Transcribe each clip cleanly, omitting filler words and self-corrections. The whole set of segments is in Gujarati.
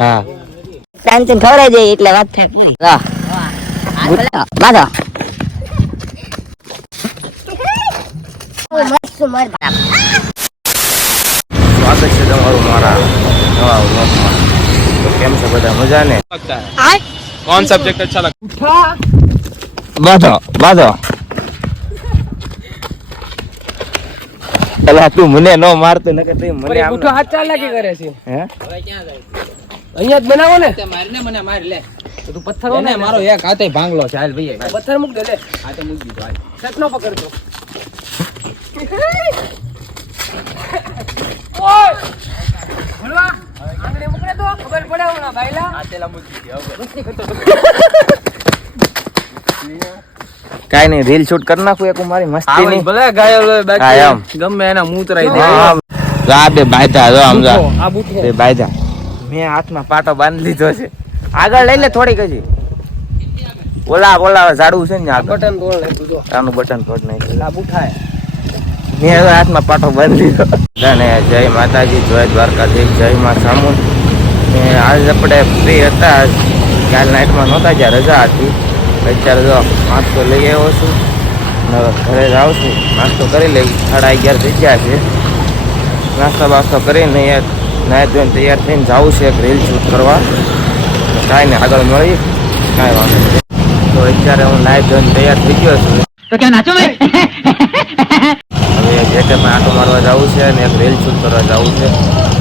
હા શાંતિ ખવડાવી દે એટલે વાત ફેંક નહીં બાધો સ્વાગત છે તમારું મારા નવા વ્લોગમાં. તો કેમ છે બધા મજા ને? कौन सब्जेक्ट अच्छा लगता બાધો બાધો અલા તું મને નો મારતો નકર તું મને આમ બુઠો હાથ ચાલાકી કરે છે. હે હવે ક્યાં જાય? અહીંયા જ બનાવો ને. તે મારને મને માર લે. તો તું પથ્થર ને મારો એક હાથે ભાંગલો છે. હાલ ભાઈ પથ્થર મૂક દે લે. હાથે મૂક દીધો. હાલ સટનો પકડજો. ઓય ભણવા આંગળી મૂકને તો ખબર પડે ઓના ભાઈલા. હાથેલા મૂક દીધી. હવે મસ્તી કરતો કાઈ નહીં રીલ શૂટ કરી નાખું એક મારી મસ્તી ની. ભલે ગાયલ હોય બાકી ગમે એના મૂતરાઈ દે. આ બે બાયધા જો આમ જા આ બુઠો બે બાયધા મેં હાથમાં પાટો બાંધી લીધો છે. આગળ લઈ લે થોડીક હજી. ઓલા ઝાડવું છે ને આગળ બટન તોડ નાખ્યું તો આનું બટન તોડ નાખ્યું. આ બુઠાય મેં હવે હાથમાં પાટો બાંધી લીધો. બધાને જય માતાજી, જય દ્વારકાધીશ, જય માં ચામુંડ. આજ આપણે ફ્રી હતા. કાલ નાઇટમાં નહોતા જ્યાં રજા હતી. અત્યારે જો નાસ્તો લઈ આવ્યો છું. હવે ઘરે જ આવશું. નાસ્તો કરી લઈ 11:30 થઈ ગયા છે. નાસ્તો બાસ્તો કરીને નાહી ધોઈને તૈયાર થઈને જવું છે એક રીલ શૂટ કરવા. કાંઈ નહીં આગળ મળી કાંઈ વાંધો નહીં. તો અત્યારે હું નાહી ધોઈને તૈયાર થઈ ગયો છું. તો ક્યાં નાચો મેં હવે જે કે આંટો મારવા જવું છે અને એક રીલ શૂટ કરવા જવું છે.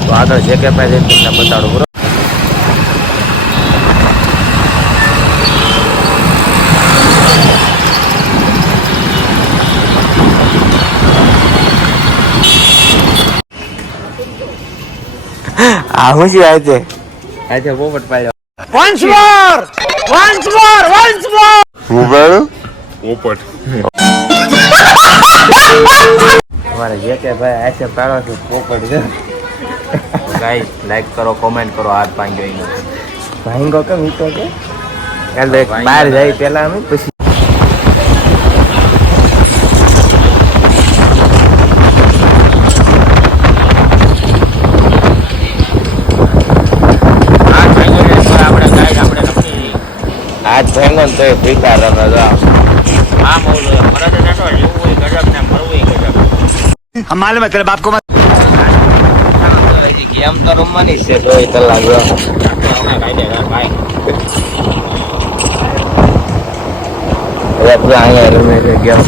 તો આગળ જે કે પાસે તમને બતાડું બરોબર. આ હું છે આજે પોપટ પાડ્યો. once more હું પાડું पोपट અમારે જે કે ભાઈ આશે પાડો છે પોપટ છે. ગાઈસ લાઈક કરો, કોમેન્ટ કરો. હાથ ભાંગ્યો એનો ભાંગો કેમ ઈ તો કે એટલે બહાર જાય પેલા અમે પછી હાથ ભાંગો ને તો એ ભીતા રમે તો આમ ઓલું મરદ નતો જેવું હોય ગજબ ને મરવું ગજબ. हम मालूम है तेरे बाप को मत ગેમ તો રમવાની છે 2 કલાક ભાઈ. હવે પૂરા અહીંયા રમે છે ગેમ.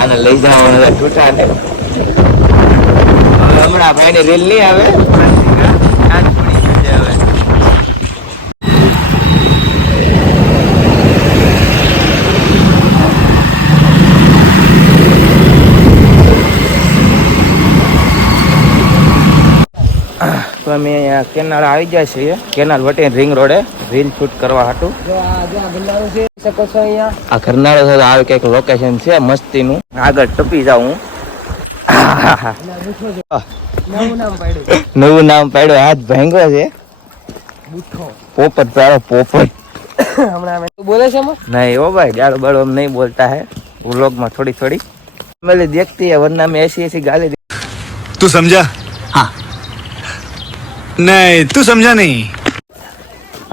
આને લઈ જવાનું છૂટા ને હમણાં ભાઈ ની રીલ નહીં આવે. તો અમે અહીંયા કેનાલ આવી જાય છે. કેનાલ વટે રિંગ રોડે રીલ શૂટ કરવા હાટું. જો આ ગલ્લારો છે શકો છો અહીંયા. આ કરનાળો છે આ કંઈક લોકેશન છે મસ્તીનું. આગળ ટપી જાઉં. નવું નામ પાડ્યું નવું નામ પાડ્યું. હાથ ભાંગો છે બુઠો. પોપટ પાડો પોપટ. હમણાં તું બોલે છે એમાં नहीं ओ भाई गाड़ बड़ो हम नहीं बोलता है. व्लॉग में थोड़ी थोड़ी मैंने देखती है वरना में ऐसी ऐसी गाली तू समझा हाँ नहीं तू समझा नहीं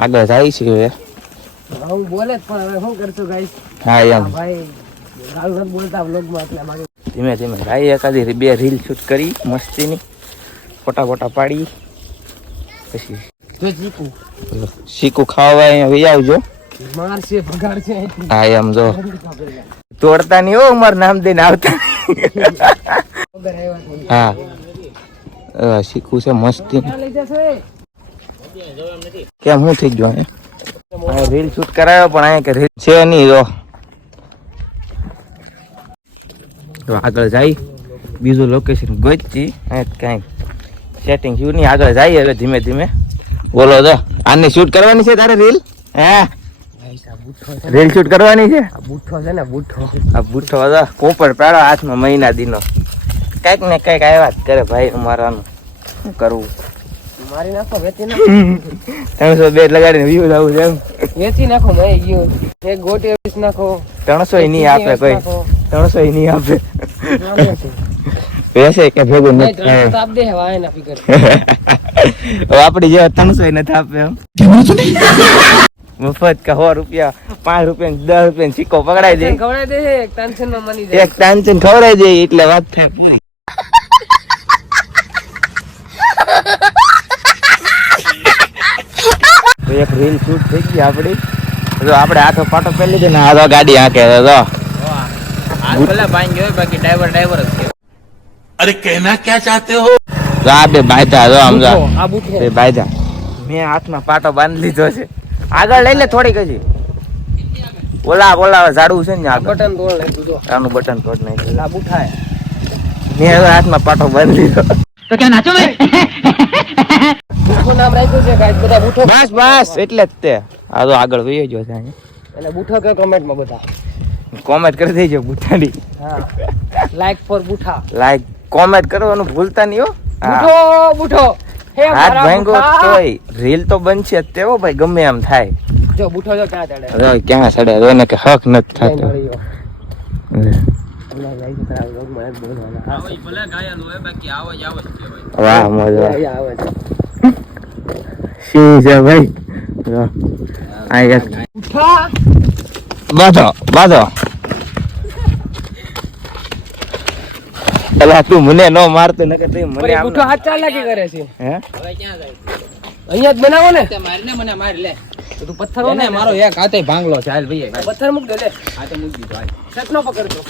આગળ જાય છે હવે. હું બોલે જ પણ હવે શું કરશું ગાઈસ. હા એમ ભાઈ ગાલ નથી બોલતા વ્લોગમાં એટલે મારે ધીમે ધીમે જાય. એકાદી 2 રીલ શૂટ કરી મસ્તીની ફોટા ફોટા પાડી પછી જો ચીકુ શીકું ખાવા અહીંયા વહી આવજો. માર છે ભગાડ છે હા એમ જો તોડતા નહીં હો અમાર નામ દઈને આવતા. ખબર આવ્યા હા શીખું છે મસ્તી. લઈ જશે કેમ શું થઈ ગયું રીલ શૂટ કરાયો પણ અહીંયા કે રીલ છે નહીં. તો આગળ જાય બીજું લોકેશન ગોચી કાંઈ સેટિંગ થયું નહીં. આગળ જાય હવે ધીમે ધીમે. બોલો તો આને શૂટ કરવાની છે તારે રીલ? હે રીલ શૂટ કરવાની છે? બુઠ્ઠો છે ને બુઠ્ઠો. આ બુઠ્ઠો હતો પોપટ પાડો હાથમાં મહિના દીનો. કંઈક ને કંઈક આવ્યા જ કરે ભાઈ મારાનું. શું કરવું મારી નાખો વેચી નાખો 302 લગાડીને વ્યૂ આવું છે એમ વેચી નાખો મેં ગયો એક ગોટી વેચી નાખો 300 નહીં આપે કોઈ 300 નહીં આપે પૈસે કે ભેગું નહીં નથી 300 આપ દે વાય ના ફિકર આપડી જેવા 300 નથી આપે એમ મફત का 100 રૂપિયા 5 રૂપિયા 10 રૂપિયા સિક્કો પકડાઈ દે ખવડાવી દે એક ટેન્શન માં મની જાય એક તાનચન ખવડાઈ દે એટલે વાત થાય પૂરી તો એક રીલ શૂટ થઈ ગઈ આપડી જો આપણે હાથો પાટો પહેરી લીધો ને આ તો ગાડી હાંકે છે જો આ ભલે ભાઈ ગયો બાકી ડ્રાઈવર જ છે अरे कहना क्या चाहते हो જો આ બે બાયધા જો સમજા આ બુઠે બે બાયધા મેં હાથમાં પાટો બાંધી લીધો છે આગળ લઈ લે થોડીક હજી ઓલા ઝાડવું છે ને આગળ બટન તોડ નાખ્યું જો આનું બટન તોડ નાખ્યું આ બુઠા મેં હવે હાથમાં પાટો બાંધી લીધો બુઠું નામ રાખ્યું છે ગાઈસ બધા બુઠો બસ એટલે જ તે આ તો આગળ વહી ગયો છે એટલે બુઠો કે કમેન્ટ માં બધા કોમેન્ટ કરી દેજો બુઠાની હા લાઈક ફોર બુઠા લાઈક કોમેન્ટ કરવાનું ભૂલતા નહીં હો બુઠો બુઠો હે હાથ મારા ભાંગો બુઠા તોય રીલ તો બનશે જ તેવો ભાઈ ગમે એમ થાય જો બુઠો જો ક્યાં ચડે હવે ક્યાં સડે એને કે હક નથી થતો વાહ મજા શું છે ભાઈ જો આ એક બાધો અલા તું મને નો મારતો નકે તું મને આમ બુઠો હાથ ચાલાકી કરે છે હે અહીંયા જ બનાવો ને મારીને મને મારી લે તું પથ્થર ને મારો એક હાથે ભાંગલો છે હાલ ભાઈ પથ્થર મૂક દે લે હાથે મૂક દીધો હાલ સટનો પકડજો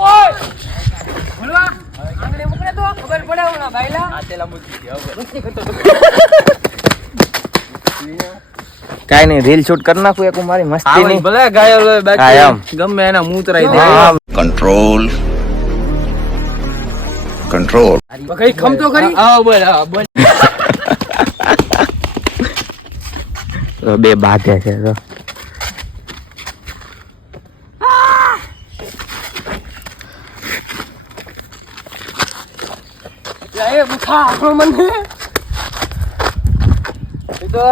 ઓય ભણવા આંગળી મૂકને તો ખબર પડે ઓલા ભાઈલા હાથેલા મૂક દીધી હવે નથી કરતો કાઈ નહીં રીલ શૂટ કરી નાખું એક મારી મસ્તી ની ભલે ગાયલ હોય કાયમ. બાકી ગમે એના મૂતરાઈ દે कंट्रोल कंट्रोल કઈ ખમતો કરી હા બોલ બોલ તો બે બાધે છે તો એ બુઠા આપણો મને તો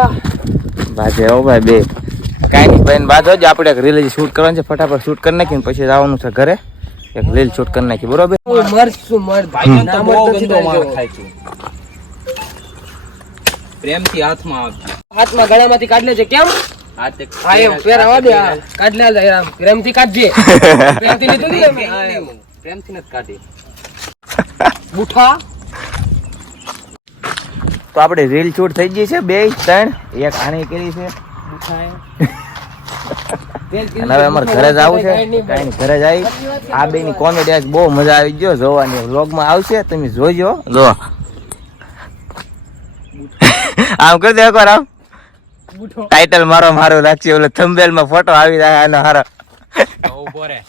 બાધે હો ભાઈ બે કાઈ નહીં ભાઈ બાધો જ આપણે એક રીલ શૂટ કરવાનું છે ફટાફટ શૂટ કરી નાખીને પછી જવાનું છે ઘરે એક રીલ શૂટ કરી નાખી બરોબર મરશું મર ભાઈ નામ જ નથી થાય પ્રેમથી હાથમાં આવજો હાથમાં ગળામાંથી કાઢ લેજે કેમ હાથે હા એમ ફેર આવવા દે હા. કાઢ લે આમ પ્રેમથી કાઢજે પ્રેમથી લીધું ને મેં. હા, એમ. પ્રેમથી નથી કાઢી બુઠા તો આપણે રીલ શૂટ થઈ ગઈ છે 2 3 એક આની કરી છે બુઠા અને હવે અમારે ઘરે જ આવું છે કાઈ નહીં ઘરે જ આવી આ બે ની કોમેડી આજ બહુ મજા આવી ગયો જોવાની વ્લોગમાં આવશે તમે જોજો જો આમ કરી દે એકવાર આમ ટાઇટલ મારો રાખશે ઓલો થંબનેલ માં ફોટો આવી જાય આનો હારો ઉભો રે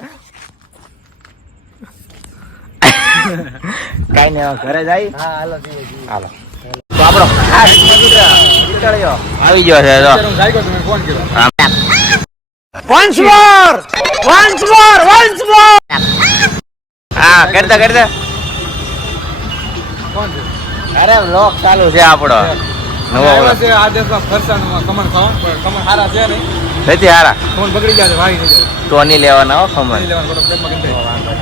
કાઈ નહીં હવે ઘરે જ આવી હા હાલો હાલો તો આપણો ખાસ મિત્ર નીકળ્યો આવી ગયો છે જો once more હા કરતા અરે વ્લોગ ચાલુ છે આપણો નવો વ્લોગ નથી હારા તો નહીં લેવાના હો ખમણ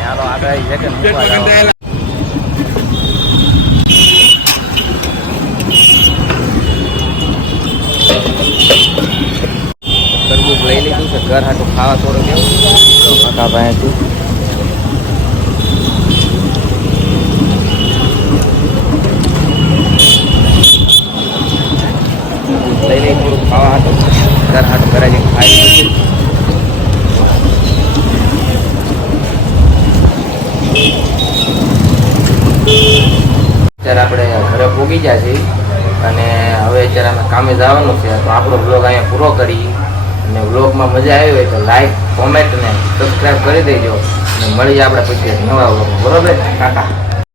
હાલો આગળ આવી છે કે મૂકવા જાઓ. તરબૂચ લઈ લીધું છે ઘર હાટું ખાવા થોડું કેવું કાકા ભાઈથી લઈ લઈ થોડું ખાવા હાટું ઘર હાટું ઘરે જઈને ખાઈ લીધું. અત્યારે આપણે ઘરે પહોંચી ગયા છીએ અને હવે અત્યારે અમે કામે જવાનું છે તો આપણો બ્લોગ અહીંયા પૂરો કરી અને વ્લોગમાં મજા આવી હોય તો લાઈક કોમેન્ટ ને સબસ્ક્રાઈબ કરી દેજો અને મળીએ આપણે પછી નવા વ્લોગ બરોબર કાકા